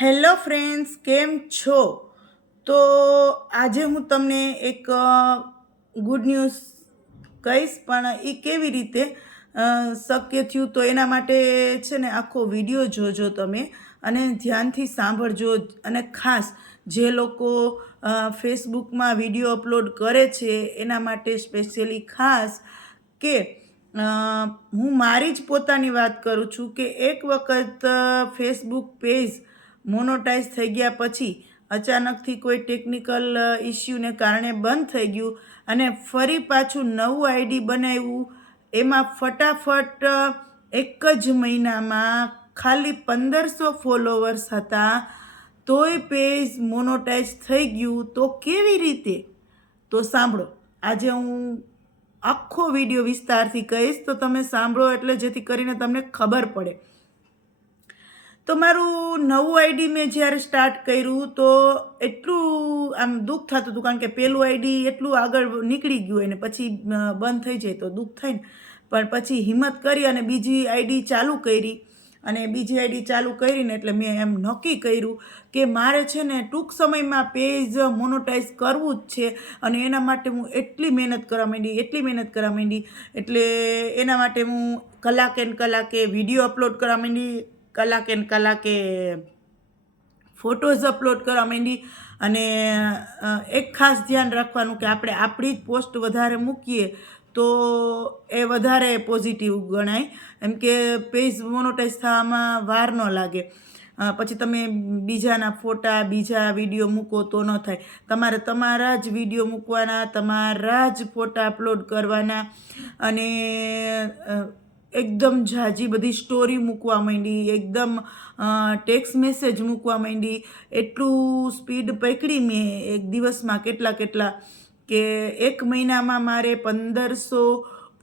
Hello friends, કેમ છો? તો આજે હું તમને એક ગુડ ન્યૂઝ કહીશ, પણ એ કેવી રીતે શક્ય થયું તો એના માટે છે ને આખો વિડીયો જોજો તમે અને ધ્યાનથી સાંભળજો. અને ખાસ જે લોકો ફેસબુકમાં વિડીયો અપલોડ કરે છે એના માટે સ્પેશિયલી ખાસ કે હું મારી જ પોતાની વાત કરું છું કે એક વખત ફેસબુક પેજ મોનોટાઈઝ થઈ ગયા પછી અચાનકથી કોઈ ટેકનિકલ ઇસ્યુને કારણે બંધ થઈ ગયું અને ફરી પાછું નવું આઈડી બનાવ્યું. એમાં ફટાફટ એક જ મહિનામાં ખાલી 1500 ફોલોવર્સ હતા, તોય પેજ મોનોટાઈઝ થઈ ગયું. તો કેવી રીતે? તો સાંભળો, આજે હું આખો વિડીયો વિસ્તારથી કહીશ, તો તમે સાંભળો એટલે જેથી કરીને તમને ખબર પડે. તો મારું નવું આઈડી મેં જ્યારે સ્ટાર્ટ કર્યું તો એટલું આમ દુઃખ થતું હતું, કારણ કે પહેલું આઈડી એટલું આગળ નીકળી ગયું અને પછી બંધ થઈ જાય તો દુઃખ થાય ને. પણ પછી હિંમત કરી અને બીજી આઈડી ચાલુ કરી. અને બીજી આઈડી ચાલુ કરીને એટલે મેં એમ નક્કી કર્યું કે મારે છે ને ટૂંક સમયમાં પેજ મોનોટાઈઝ કરવું જ છે. અને એના માટે હું એટલી મહેનત કરવા માંડી એટલે એના માટે હું કલાકે વિડીયો અપલોડ કરવા માંડી, કલાકે ફોટોઝ અપલોડ કરવા માંડી. અને એક ખાસ ધ્યાન રાખવાનું કે આપણે આપણી જ પોસ્ટ વધારે મૂકીએ તો એ વધારે પોઝિટિવ ગણાય, એમ કે પેજ મોનોટાઈઝ થવામાં વાર ન લાગે. પછી તમે બીજાના ફોટા, બીજા વિડીયો મૂકો તો ન થાય. તમારે તમારા જ વિડીયો મૂકવાના, તમારા જ ફોટા અપલોડ કરવાના. અને એકદમ ઝાઝી બધી સ્ટોરી મૂકવા માંડી, એકદમ ટેક્સ્ટ મેસેજ મૂકવા માંડી. એટલું સ્પીડ પકડી મેં એક દિવસમાં કેટલા કે એક મહિનામાં મારે 1500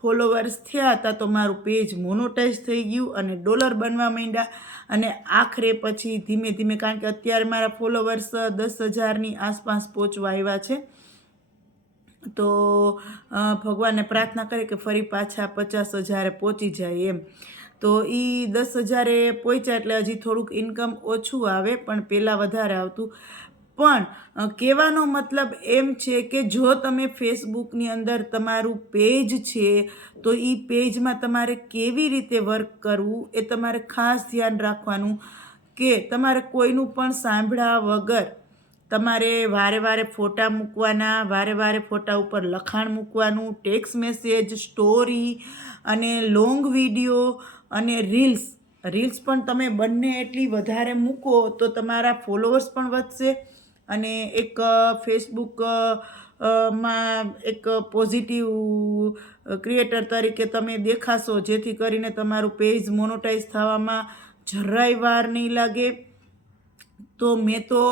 ફોલોવર્સ થયા હતા. તો મારું પેજ મોનોટાઈઝ થઈ ગયું અને ડોલર બનવા માંડ્યા. અને આખરે પછી ધીમે ધીમે, કારણ કે અત્યારે મારા ફોલોવર્સ 10,000ની આસપાસ પહોંચવા આવ્યા છે. તો ભગવાનને પ્રાર્થના કરી કે ફરી પાછા 50,000 પહોંચી જાય એમ. તો એ 10,000 પહોંચ્યા એટલે હજી થોડુંક ઇન્કમ ઓછું આવે, પણ પહેલાં વધારે આવતું. પણ કહેવાનો મતલબ એમ છે કે જો તમે ફેસબુકની અંદર તમારું પેજ છે તો એ પેજમાં તમારે કેવી રીતે વર્ક કરવું એ તમારે ખાસ ધ્યાન રાખવાનું. કે તમારે કોઈનું પણ સાંભળ્યા વગર તમારે વારે ફોટા મૂકવાના, વારે ફોટા ઉપર લખાણ મૂકવાનું, ટેક્સ્ટ મેસેજ, સ્ટોરી અને લોંગ વિડીયો અને રીલ્સ પણ તમે બંને એટલી વધારે મૂકો તો તમારા ફોલોવર્સ પણ વધશે. અને એક ફેસબુક માં એક પોઝિટિવ ક્રિએટર તરીકે તમે દેખાશો, જેથી કરીને તમારું પેજ મોનોટાઈઝ થવામાં જરાય વાર નહીં લાગે. તો મેં તો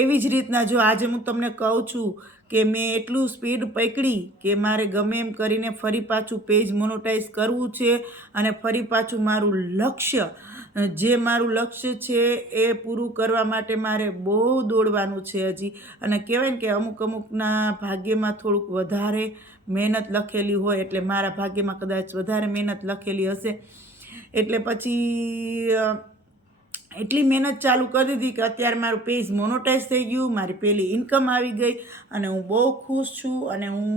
એવી જ રીતના, જો આજે હું તમને કહું છું કે મેં એટલું સ્પીડ પકડી કે મારે ગમે એમ કરીને ફરી પાછું પેજ મોનોટાઈઝ કરવું છે. અને ફરી પાછું મારું લક્ષ્ય છે એ પૂરું કરવા માટે મારે બહુ દોડવાનું છે હજી. અને કહેવાય ને કે અમુકના ભાગ્યમાં થોડુંક વધારે મહેનત લખેલી હોય, એટલે મારા ભાગ્યમાં કદાચ વધારે મહેનત લખેલી હશે. એટલે પછી એટલી મહેનત ચાલુ કરી દીધી કે અત્યારે મારું પેજ મોનોટાઈઝ થઈ ગયું, મારી પહેલી ઇન્કમ આવી ગઈ અને હું બહુ ખુશ છું. અને હું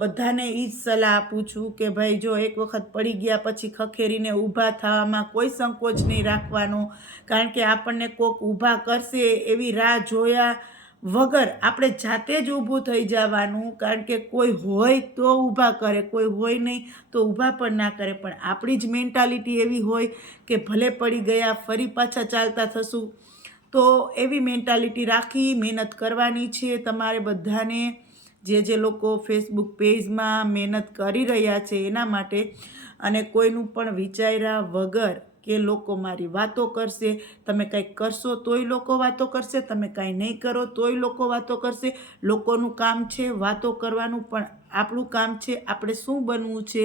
બધાને એ જ સલાહ આપું છું કે ભાઈ, જો એક વખત પડી ગયા પછી ખખેરીને ઊભા થવામાં કોઈ સંકોચ નહીં રાખવાનો. કારણ કે આપણને કોક ઊભા કરશે એવી રાહ જોયા વગર આપણે જાતે જ ઊભું થઈ જવાનું. કારણ કે કોઈ હોય તો ઊભા કરે, કોઈ હોય નહીં તો ઊભા પણ ના કરે. પણ આપણી જ મેન્ટાલિટી એવી હોય કે ભલે પડી ગયા ફરી પાછા ચાલતા થશું. તો એવી મેન્ટાલિટી રાખી મહેનત કરવાની છે તમારે બધાને. જે લોકો ફેસબુક પેજમાં મહેનત કરી રહ્યા છે એના માટે. અને કોઈનું પણ વિચાર્યા વગર કે લોકો મારી વાતો કરશે, તમે કંઈક કરશો તોય લોકો વાતો કરશે, તમે કાંઈ નહીં કરો તોય લોકો વાતો કરશે. લોકોનું કામ છે વાતો કરવાનું, પણ આપણું કામ છે આપણે શું બનવું છે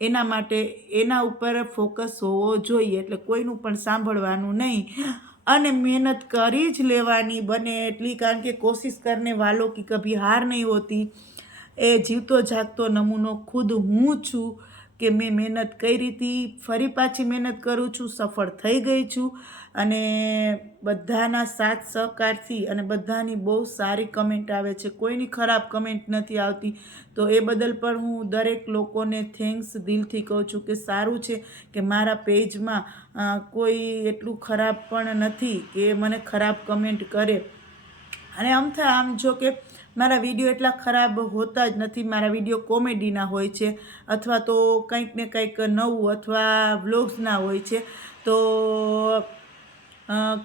એના માટે એના ઉપર ફોકસ હોવો જોઈએ. એટલે કોઈનું પણ સાંભળવાનું નહીં અને મહેનત કરી જ લેવાની બને એટલી. કારણ કે કોશિશ કરને વાલો કી કભી હાર નહીં હોતી. એ જીવતો જાગતો નમૂનો ખુદ હું છું. કે મેં મહેનત કરી હતી, ફરી પાછી મહેનત કરું છું, સફળ થઈ ગઈ છું અને બધાના સાથ સહકારથી અને બધાની બહુ સારી કમેન્ટ આવે છે, કોઈની ખરાબ કમેન્ટ નથી આવતી. તો એ બદલ પણ હું દરેક લોકોને થેન્ક્સ દિલથી કહું છું કે સારું છે કે મારા પેજમાં કોઈ એટલું ખરાબ પણ નથી કે મને ખરાબ કમેન્ટ કરે. અને આમ જો કે મારા વિડીયો એટલા ખરાબ હોતા જ નથી, મારા વિડીયો કોમેડીના હોય છે અથવા તો કંઈક ને કંઈક નવું અથવા વ્લોગ્સના હોય છે. તો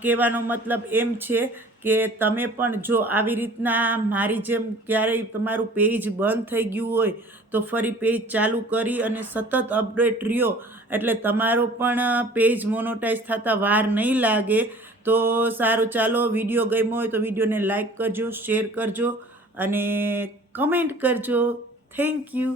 કહેવાનો મતલબ એમ છે કે તમે પણ જો આવી રીતના મારી જેમ ક્યારેય તમારું પેજ બંધ થઈ ગયું હોય તો ફરી પેજ ચાલુ કરી અને સતત અપડેટ રહ્યો એટલે તમારો પણ પેજ મોનોટાઈઝ થતાં વાર નહીં લાગે. તો સારું, ચાલો, વિડીયો ગમ્યો હોય તો વિડીયોને લાઈક કરજો, શેર કરજો અને કમેન્ટ કરજો. Thank you.